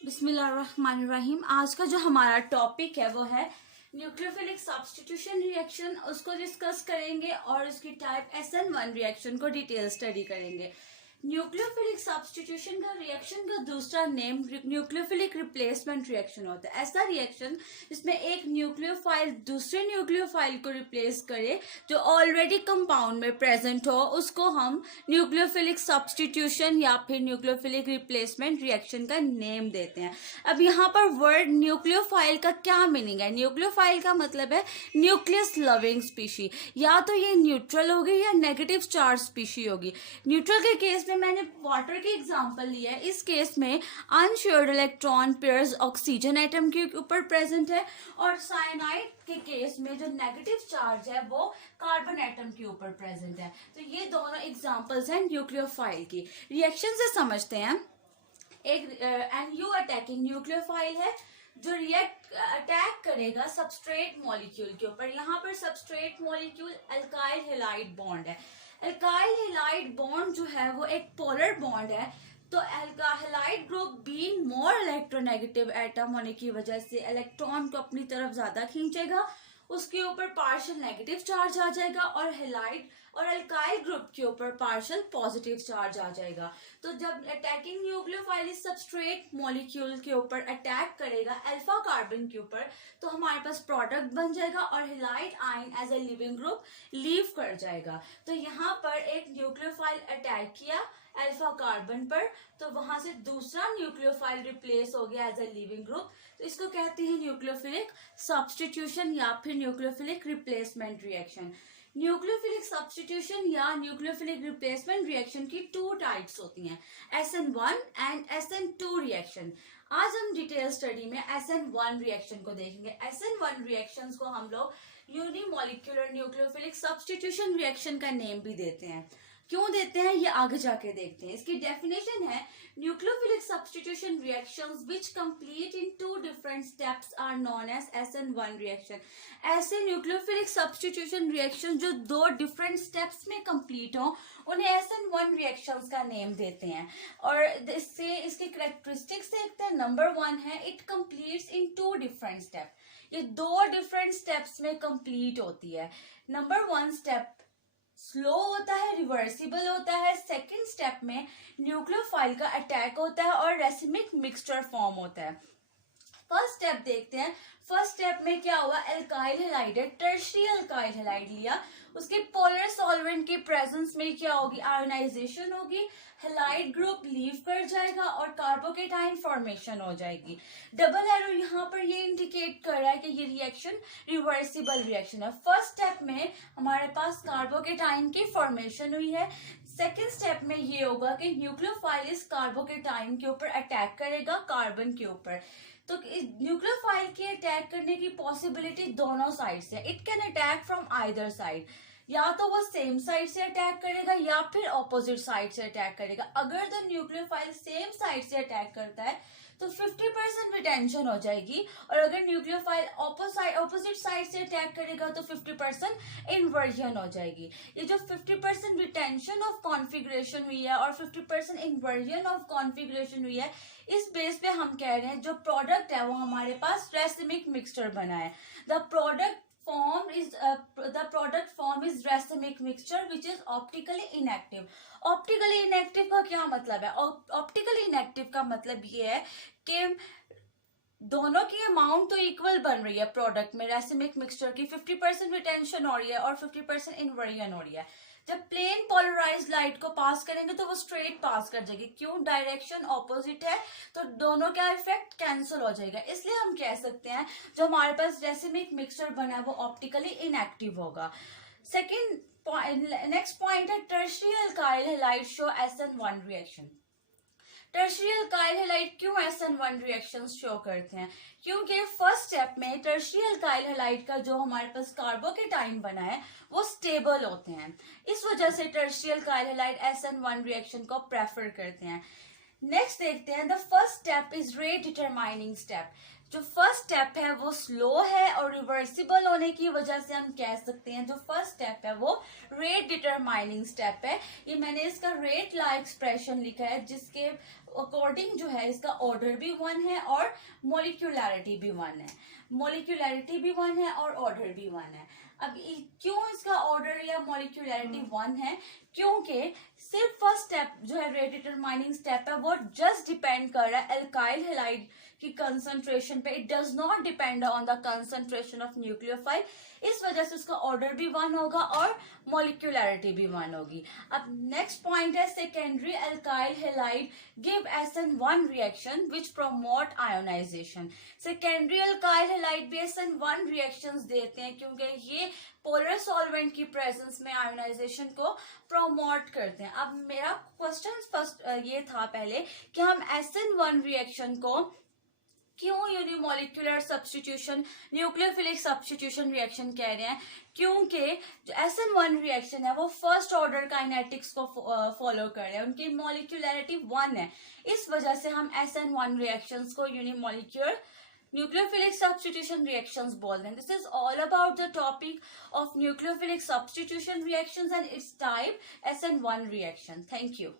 बिस्मिल्लाहिर्रहमानिर्रहीम। आज का जो हमारा टॉपिक है वो है न्यूक्लियोफिलिक सब्स्टिट्यूशन रिएक्शन। उसको डिस्कस करेंगे और उसकी टाइप SN1 रिएक्शन को डिटेल स्टडी करेंगे। न्यूक्लियोफिलिक सब्स्टिट्यूशन का रिएक्शन का दूसरा नेम न्यूक्लियोफिलिक रिप्लेसमेंट रिएक्शन होता है। ऐसा रिएक्शन जिसमें एक न्यूक्लियोफाइल दूसरे न्यूक्लियोफाइल को रिप्लेस करे जो ऑलरेडी कंपाउंड में प्रेजेंट हो, उसको हम न्यूक्लियोफिलिक सब्स्टिट्यूशन या फिर न्यूक्लियोफिलिक रिप्लेसमेंट रिएक्शन का नेम देते हैं। अब यहाँ पर वर्ड न्यूक्लियोफाइल का क्या मीनिंग है? न्यूक्लियोफाइल का मतलब है न्यूक्लियस लविंग स्पीशी। या तो ये न्यूट्रल होगी या नेगेटिव चार्ज स्पीशी होगी। न्यूट्रल के केस में मैंने वाटर की एग्जांपल लिया है। इस केस में unshared electron pairs oxygen atom के ऊपर प्रेजेंट है, और साइनाइड के केस में जो नेगेटिव चार्ज है वो कार्बन एटम के ऊपर प्रेजेंट है। तो ये दोनों एग्जांपल्स हैं न्यूक्लियोफाइल की। रिएक्शन से समझते हैं। एक एनयू अटैकिंग न्यूक्लियोफाइल है जो अटैक करेगा सबस्ट्रेट मॉलिक्यूल के ऊपर। यहाँ पर substrate molecule alkyl halide bond है। अल्काइल हैलाइड बॉन्ड जो है वो एक पोलर बॉन्ड है। तो halide group being more electronegative atom होने की वजह से इलेक्ट्रॉन को अपनी तरफ ज्यादा खींचेगा, उसके ऊपर पार्शियल नेगेटिव चार्ज आ जाएगा, और हैलाइड और अल्काइल ग्रुप के ऊपर पार्शियल पॉजिटिव चार्ज आ जाएगा। तो जब अटैकिंग न्यूक्लियोफाइल इस सबस्ट्रेट मॉलिक्यूल के ऊपर अटैक करेगा अल्फा कार्बन के ऊपर, तो हमारे पास प्रोडक्ट बन जाएगा और halide ion as a leaving group leave कर जाएगा। तो यहाँ पर एक न्यूक्लियोफाइल अटैक किया अल्फा कार्बन पर, तो वहां से दूसरा न्यूक्लियोफाइल रिप्लेस हो गया एज ए लिविंग ग्रुप। तो इसको कहते हैं न्यूक्लियोफिलिक सब्स्टिट्यूशन या फिर nucleophilic replacement reaction. Nucleophilic substitution या न्यूक्लियोफिलिक रिप्लेसमेंट रिएक्शन की टू टाइप्स होती हैं, SN1 एंड SN2 रिएक्शन। आज हम डिटेल स्टडी में SN1 रिएक्शन को देखेंगे। SN1 रिएक्शंस को हम लोग यूनिमोलिक्यूलर न्यूक्लियोफिलिक सब्स्टिट्यूशन रिएक्शन का नेम भी देते हैं। क्यों देते हैं ये आगे जाके देखते हैं। इसकी डेफिनेशन है nucleophilic substitution reactions which complete in two different steps are known as SN1 reaction. ऐसे न्यूक्लियोफिलिक सब्स्टिट्यूशन रिएक्शन जो दो डिफरेंट स्टेप्स में कंप्लीट हो उन्हें SN1 रिएक्शंस का नेम देते हैं। और इससे इसकी कैरेक्टरिस्टिक्स देखते हैं। नंबर 1 है it completes in two different step. ये दो डिफरेंट स्टेप्स में कंप्लीट होती है। नंबर 1 स्टेप स्लो होता है, रिवर्सिबल होता है। सेकंड स्टेप में न्यूक्लियोफाइल का अटैक होता है और रेसिमिक मिक्सचर फॉर्म होता है। फर्स्ट स्टेप देखते हैं। फर्स्ट स्टेप में क्या हुआ, अल्काइल हैलाइड है, टर्शियरी अल्काइल हैलाइड लिया, उसके पोलर सॉल्वेंट के प्रेजेंस में क्या होगी, आयोनाइजेशन होगी, हैलाइड ग्रुप लीव कर जाएगा और कार्बोकेटाइन फॉर्मेशन हो जाएगी। डबल एरो यहाँ पर ये इंडिकेट कर रहा है कि ये रिएक्शन रिवर्सिबल रिएक्शन है। फर्स्ट स्टेप में हमारे पास कार्बोकेटाइन की फॉर्मेशन हुई है। सेकेंड स्टेप में ये होगा कि न्यूक्लियोफाइल इस कार्बोकेटाइन के ऊपर अटैक करेगा कार्बन के ऊपर। तो न्यूक्लियोफाइल के अटैक करने की पॉसिबिलिटी दोनों साइड से, it can attack from either side. या तो वो सेम साइड से अटैक करेगा या फिर ऑपोजिट साइड से अटैक करेगा। अगर द न्यूक्लियोफाइल सेम साइड से अटैक करता है तो 50% रिटेंशन हो जाएगी, और अगर न्यूक्लियोफाइल ऑपोजिट साइड से अटैक करेगा तो 50% इन्वर्जन हो जाएगी। ये जो 50% रिटेंशन ऑफ कॉन्फिगरेशन हुई है और 50% इन्वर्जन ऑफ कॉन्फिगरेशन हुई है, इस बेस पे हम कह रहे हैं जो प्रोडक्ट है वो हमारे पास रेसिमिक मिक्सचर बना है। The product form is racemic mixture which is optically inactive. Optically inactive का क्या मतलब है? Optically inactive का मतलब ये है कि दोनों की अमाउंट तो इक्वल बन रही है प्रोडक्ट में। रेसिमिक मिक्सचर की 50% रिटेंशन हो रही है और 50% इन्वर्जन हो रही है। जब प्लेन पोलराइज लाइट को पास करेंगे तो वो स्ट्रेट पास कर जाएगी। क्यों? डायरेक्शन ऑपोजिट है, तो दोनों का इफेक्ट कैंसिल हो जाएगा। इसलिए हम कह सकते हैं जो हमारे पास रेसिमिक मिक्सचर बना है वो ऑप्टिकली इनएक्टिव होगा। नेक्स्ट पॉइंट है tertiary alkyl halide show SN1 reaction. Tertiary alkyl halide क्यों SN1 रिएक्शंस शो करते हैं? क्योंकि फर्स्ट स्टेप में टर्शियरी अल्काइल हैलाइड का जो हमारे पास कार्बोकेटाइन बना है वो स्टेबल होते हैं। इस वजह से tertiary alkyl halide SN1 reaction को प्रेफर करते हैं। नेक्स्ट देखते हैं the first step is rate determining step. जो फर्स्ट स्टेप है वो स्लो है और रिवर्सिबल होने की वजह से हम कह सकते हैं जो फर्स्ट स्टेप है वो रेट डिटरमाइनिंग स्टेप है। ये मैंने इसका रेट ला एक्सप्रेशन लिखा है जिसके अकॉर्डिंग जो है इसका ऑर्डर भी 1 है और मॉलिक्यूलैरिटी भी 1 है, मॉलिक्यूलैरिटी भी 1 है और ऑर्डर भी 1 है। अब क्यों इसका ऑर्डर या मॉलिक्यूलैरिटी 1 है? क्योंकि सिर्फ फर्स्ट स्टेप जो है रेट डिटरमाइनिंग स्टेप है वो जस्ट डिपेंड कर रहा है एल्काइल हैलाइड की कंसंट्रेशन पे, it does not depend on the concentration of nucleophile. इस वजह से उसका ऑर्डर भी 1 होगा और मॉलिक्यूलैरिटी भी 1 होगी। अब नेक्स्ट पॉइंट है secondary alkyl halide give SN1 reaction which promote ionization. Secondary alkyl halide भी SN1 रिएक्शंस देते हैं क्योंकि ये पोलर सॉल्वेंट की प्रेजेंस में आयोनाइजेशन को प्रोमोट करते हैं। अब मेरा क्वेश्चन फर्स्ट ये था पहले कि हम SN1 रिएक्शन को क्यों unimolecular substitution nucleophilic substitution reaction कह रहे हैं? क्योंकि जो SN1 रिएक्शन है वो फर्स्ट ऑर्डर काइनेटिक्स को फॉलो कर रहे हैं, उनकी मॉलिक्यूलैरिटी 1 है। इस वजह से हम SN1 रिएक्शंस को यूनिमोलिकुलर nucleophilic substitution reactions बोलते हैं। This is all about the topic of nucleophilic substitution reactions and its type SN1 reaction. Thank you.